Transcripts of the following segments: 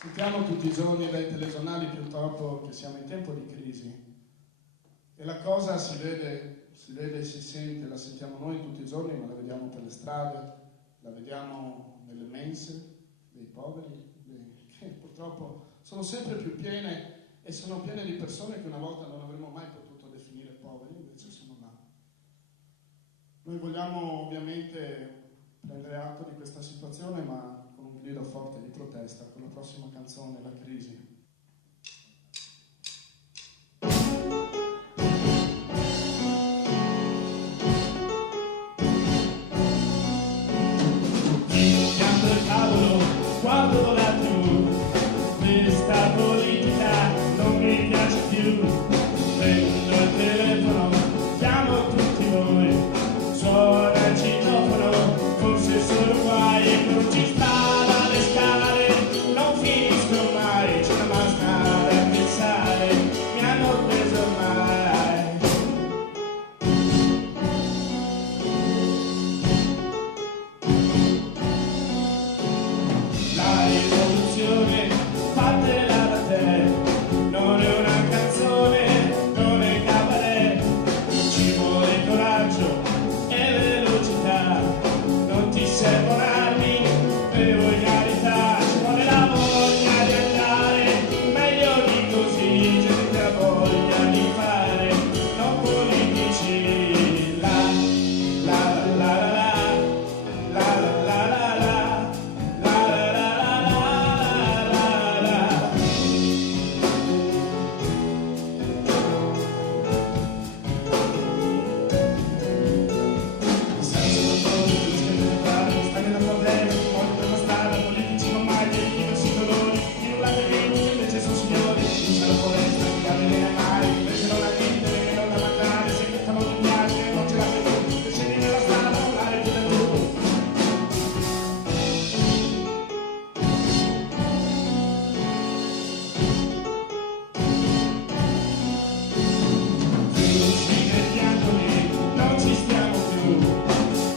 Sentiamo tutti i giorni dai telegiornali purtroppo che siamo in tempo di crisi e la cosa si vede, si sente, la sentiamo noi tutti i giorni, ma la vediamo per le strade, la vediamo nelle mense dei poveri, che purtroppo sono sempre più piene e sono piene di persone che una volta non avremmo mai potuto definire poveri, invece sono là. Noi vogliamo ovviamente prendere atto di questa situazione, ma con un grido forte di protesta con la prossima canzone, La crisi. Pianto il tavolo, guardo la TV, questa politica non mi piace più. Prendo il telefono, chiamo tutti voi, suona il citofono, forse sono guai e non ci sta le scale, non finiscono mai, c'è una massa da pensare, mi hanno preso ormai. La rivoluzione fatela da te, non è una canzone, non è cabaret, ci vuole coraggio e velocità, non ti servono armi per volgarità, ci vuole la voglia di andare, meglio di così, gente che ha voglia di fare, non politici, la la la la la la la la non ci stiamo più,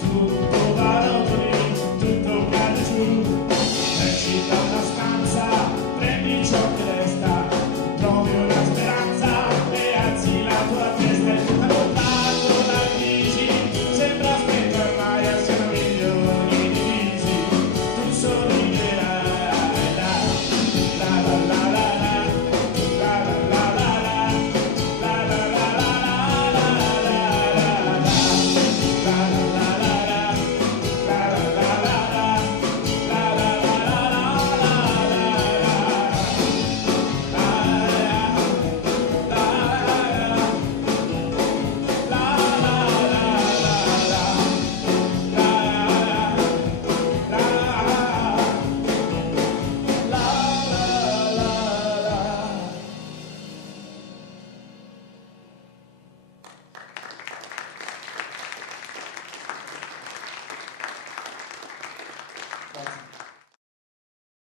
tutto va a rotoli, tutto cade giù, è città una